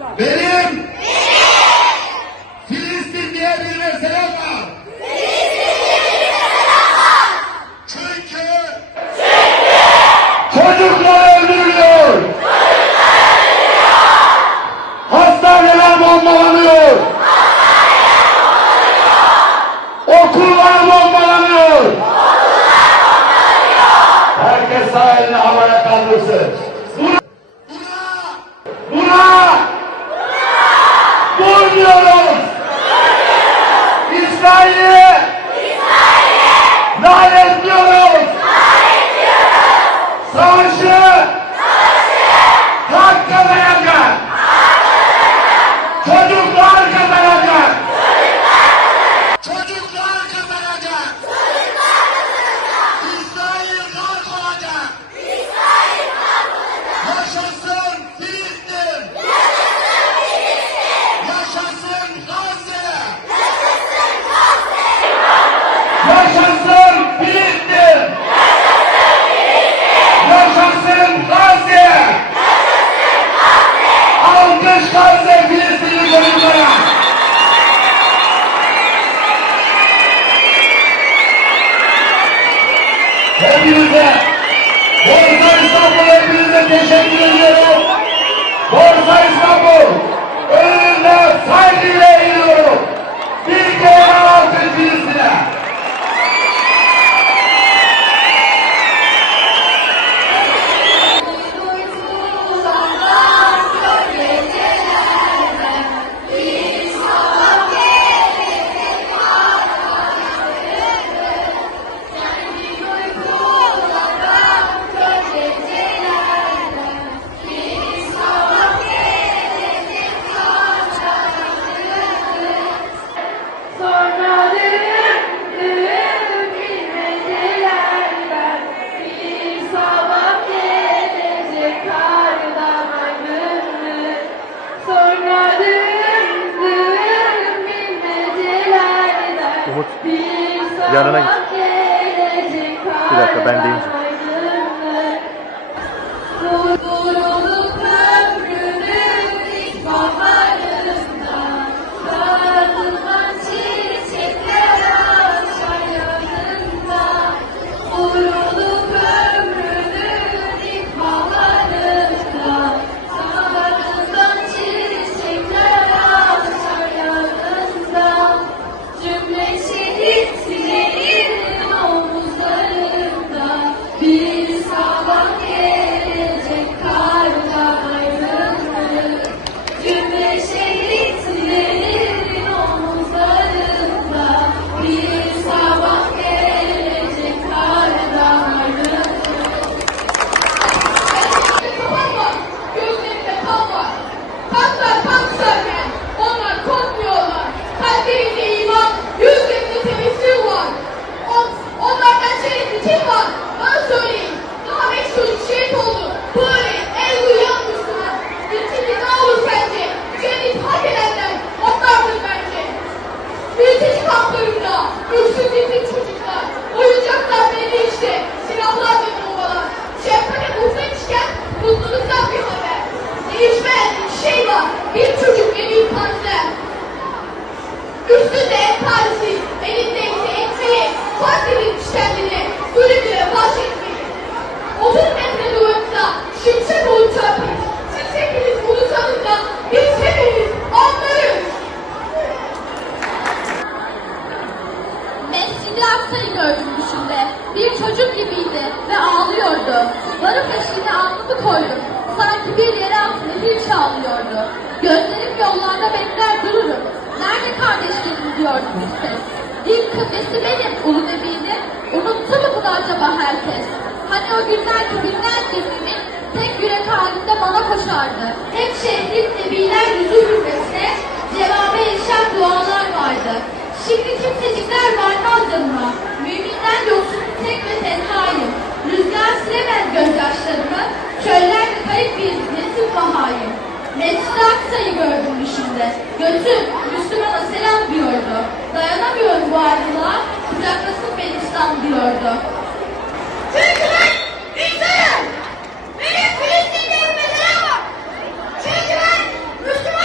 Benim Filistin diye bir mesele var. Çünkü çocuklar öldürülüyor. Hastaneler bombalanıyor. Okullar bombalanıyor. Herkes sağ elini havaya kaldırsın. Buna, buna, buna, diyoruz. İsrail'i, Hallelujah. Yanına git. Bir dakika, ben deyince. Şerefli kim var? Bana söyleyin. Daha beş çocuk oldu. Böyle el uyuyan Müslüman. Ülkede ne olur sence? Cennet hak edenler onlardır bence. Mülteci kamplarında öksüz yetim çocuklar. Oyuncaklar belli işte. Silahlar ve bombalar. Şefkate muhtaçken mutluluktan bir haber. Değişmeyen bir şey var. Bir çocuk bir panzer. Üstünde tanesi, elinde ise ekmeği. Mescid-i Aksa'yı gördüm düşümde. Bir çocuk gibiydi ve ağlıyordu. Varıp eşiğine alnımı koydum. Sanki bir yere altında bir çağlıyordu. Gözlerim yollarda bekler dururum. Nerede kardeşlerim diyordu bir ses. İlk kıblesi benim ulu nebini. Unuttu mu bunu acaba herkes? Hani o günler ki binlerce mümin tek yürek halinde bana koşardı. Hep şehrin nebiler yüzü hürmetine cevabı erişen dualar vardı. Şimdi kimsecikler varmaz bahayım. Mescid-i Aksa'yı gördüm düşümde. Götür, Müslümana selam diyordu. Dayanamıyorum bu ayrılığa, kucaklasın beni İslam diyordu. Çünkü ben İsrail! Benim Filistin'de ümmetine bak! Çünkü ben Müslüman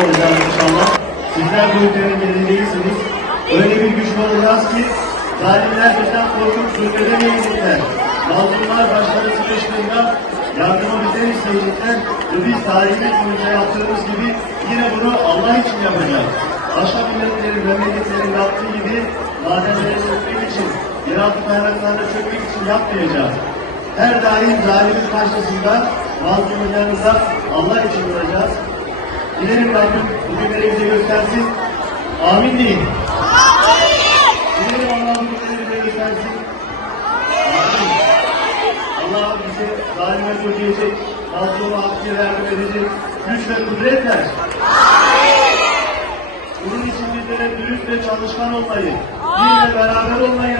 olacağız inşallah. Sizler bu ülkenin geleceğisiniz. Öyle bir güç olacağız ki zalimler bizden korkup zulmedemeyecekler. Mazlumlar başları sıkıştığında yardımı bizden isteyecekler ve biz tarihimiz boyunca yaptığımız gibi yine bunu Allah için yapacağız. Başka milletlerin, memleketlerin yaptığı gibi madenleri sökmek için, yeraltı kaynaklarını sökmek için yapmayacağız. Her daim zalimin karşısında mazlumun Allah için duracağız. Dilerim Rabbim bugünleri bize göstersin. Amin deyin. Dilerim Allah bugünleri bize göstersin. Amin. Allah bize zalime söyleyecek, mazluma hakkı yardım edecek, güç ve kudret ver. Bunun için bizlere dürüst ve çalışkan olmayı, bir ve beraber olmayı.